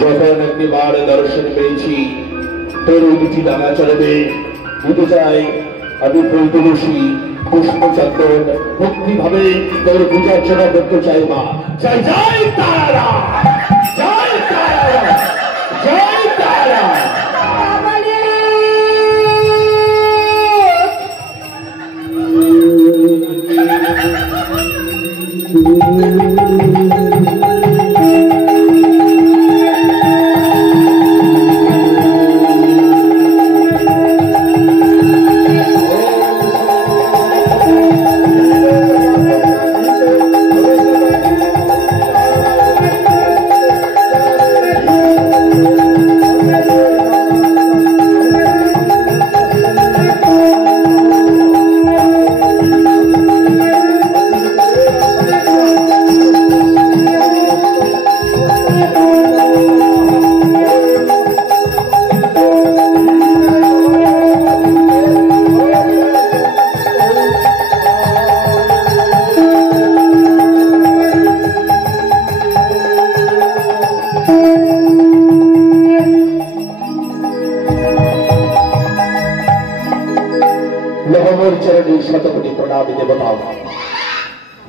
যখন একবার দর্শন পেয়েছি তোর দুটি ডাঙা চলবে বুঝতে চাই আমি ফুল তুলসী পুষ্প চন্দন ভক্তি ভাবে তোর পূজার্চনা করতে চাই মা। জয় জয় তারা, জয় তারা, জয় তারা।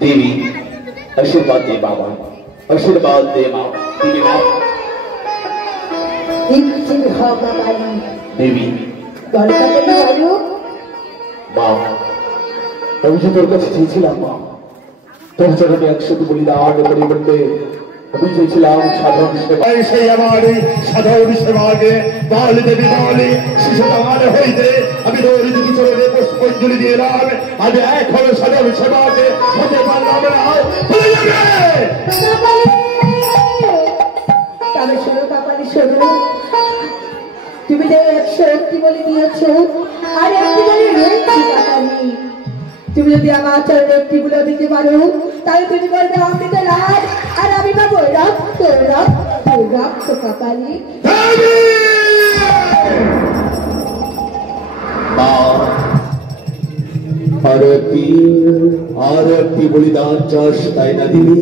देवी आशीर्वाद दे बाबा, आशीर्वाद दे माँ। देवी माँ देवी माँ আমি যে তোর কাছে চেয়েছিলাম মা, তোর চরণে 100 বলিদান পরিবর্তে আমি চেয়েছিলাম সাধারণ সেবা। সেই আমার সাধারণ সেবাকে বল দেবী বলে শিশুদান হইতে আমি তোর দুটি চরণে পুষ্পাঞ্জলি দিয়ে এলাম। আমি এখন সাধারণ সেবাকে হতে পারলাম না। তবে শোনো কাপালি শোনো, তুমি যে 101 বলে দিয়েছ আর একটি বলে রয়েছি কাপালি। তুমি যদি আমার চরণে একটি বলে দিতে পারো তাহলে তুমি করবে অমৃত লাভ আর আমি পাবো রক্ত রক্ত রক্ত কাপালি। আর একটি বলিদান চাষ তাই না দিদি?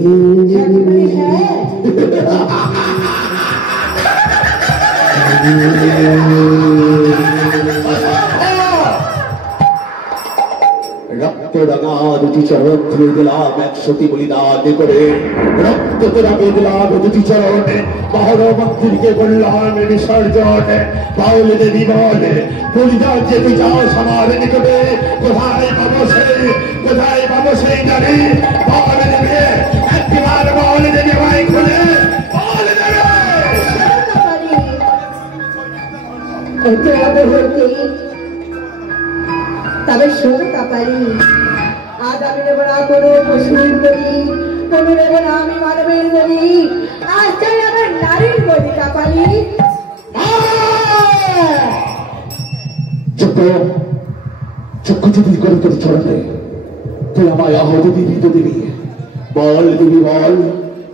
রক্ত রাঙা দুটি চরণ ধুয়ে দিলাম 100 বলিদান করে। রক্ত রাঙিয়ে দিলাম দুটি চরণ, বাহর মন্দিরকে বললাম বিসর্জন। বাউল দেবী বলে বলিদান যে তুই যাস আমার নিকটে, কোথায় পাবো সেই নারী? বাউল দেবে একবার বাউল দেবী ভাই খুলে বাউল দেবে। তবে শোনো কাপালি, আজ আমি নেব না কোনো পশুর বলি, কোনো নেব না আমি মানবের বলি, আজ চাই আমার নারীর বলি কাপালি। চক্ষু যদি করে তোর চরণে তুই আমায় আহত দিবি তো দিবি। বল দিবি বল,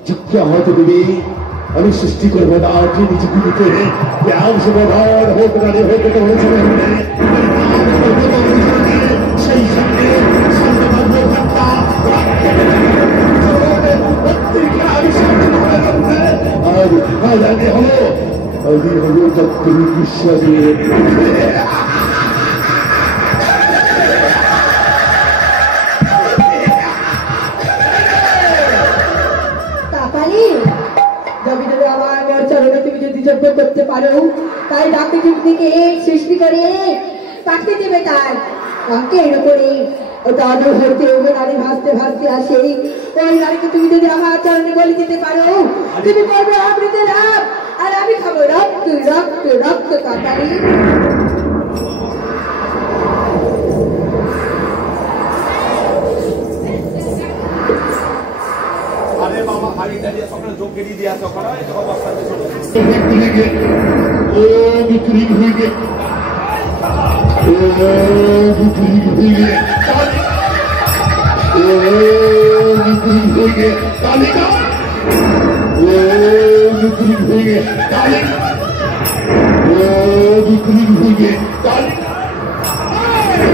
চক্ষু আহত দিবি। আমি সৃষ্টি করবো না কি নিচে দিতে হোক নারী হোক সেই সঙ্গে আমি হলো তুমি বিশ্বাসী। করতে পারো তাই ডাকে যুক্তিকে সৃষ্টি করে পাঠিয়ে দেবে তার কাকে এর করে ওটা হইতে নারী ভাসতে ভাসতে আসে ওই নারীকে তুমি যদি আমার চরণে বলি দিতে পারো, তুমি করবে অমৃত লাভ, আর আমি খাবো রক্ত রক্ত রক্ত কাটারি। अरे बाबा हारी डालिया सकाळ जोग गेली दिया सकाळ এটা অবস্থাতে চলে ও বিক্রি হয়ে গে ও বিক্রি হয়ে গে ও বিক্রি হয়ে গে তালিকা ও বিক্রি হয়ে গে তালিকা ও বিক্রি হয়ে গে তালিকা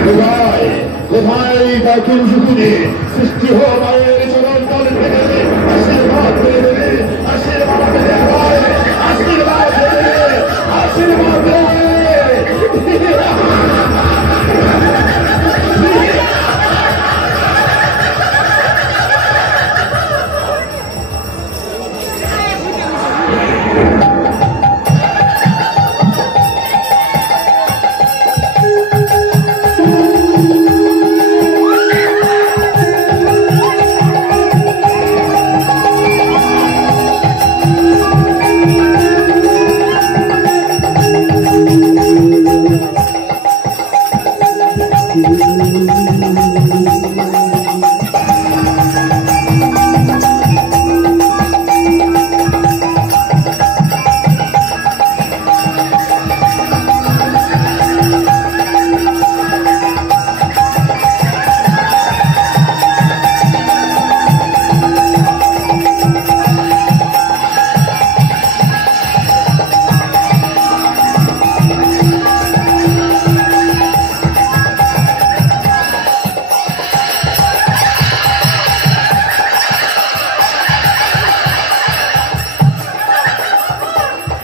কোথায় কোথায় বাকির শুনে সৃষ্টি হওয়া মায়ের চরণ তলে থেকে আশীর্বাদ করে দেবে আশীর্বাদ দেবে আশীর্বাদ দেবে আশীর্বাদ দেবে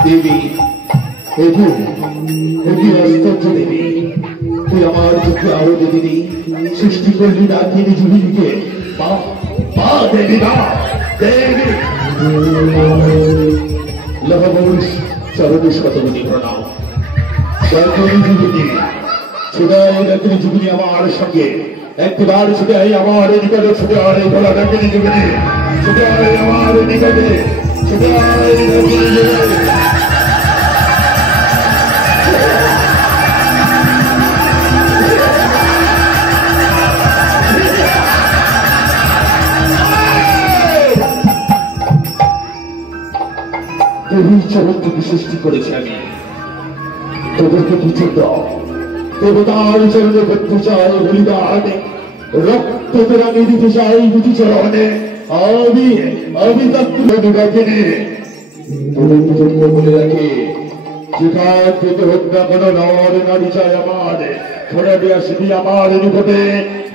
দেবী এগু এগু আশ্চর্য দেবী তুই আমার চোখে আরো দেবী সৃষ্টি করলি না দেবী জুবিকে বা বা দেবী বা দেবী লহবংশ চরণে শতমণি প্রণাম জয়করি জুবিনী ছুটাই ডাকিনি জুবিনী আমার সঙ্গে একবার ছুটাই আমার নিকটে ছুটাই বলা ডাকিনি জুবিনী ছুটাই আমার নিকটে ছুটাই ডাকিনি জুবিনী দেবী চরণ থেকে সৃষ্টি করেছি আমি তোদেরকে কিছু দাও দেবতার চরণে করতে চাই বলিদান রক্ত তোরা আমি দিতে চাই দুটি চরণে আমি আমি তাকে ডাকিনি তোদের জন্য বলে রাখি যেখান থেকে হোক না কোনো নর নারী চাই আমার ধরে দিয়ে আসবি আমার নিকটে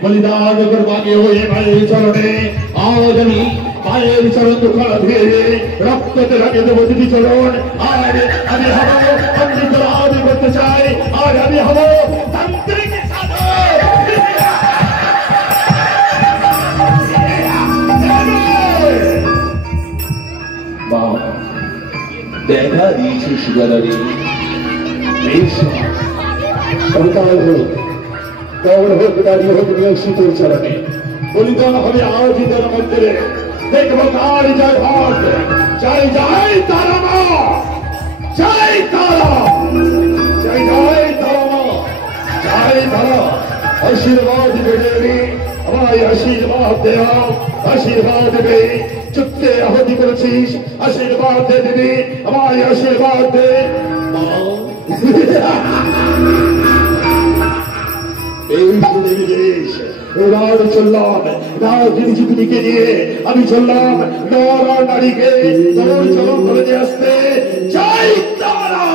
বলিদান করবাকে ওই মায়ের চরণে আজ আমি মায়ের চরণ দুখানা ধুয়ে রক্ততে রাখে দেবো দুটি চরণ আর আমি হব অমৃত লাভ করতে চাই আর আমি হব তান্ত্রিক মা দেখা দিয়েছি সুগারারি বেশ সন্তান হোক কবর হোক দাঁড়িয়ে হোক শীতের চরণে বলিদান হবে আজ তার মন্দিরে দেখবো কার জয় ভাট জয় জয় তারা মা জয় তারা জয় জয় তারা মা জয় তারা আশীর্বাদ দেবে আমায় আশীর্বাদ দেয়া আশীর্বাদ দেবে চুক্তে আহতি করেছিস আশীর্বাদ দে দিবি আমায় আশীর্বাদ দে এবার চললাম রাজনীতি জীবনীকে নিয়ে আমি চললাম নর নারীকে তোর চরণ ধরে দিয়ে আসতে চাই তারা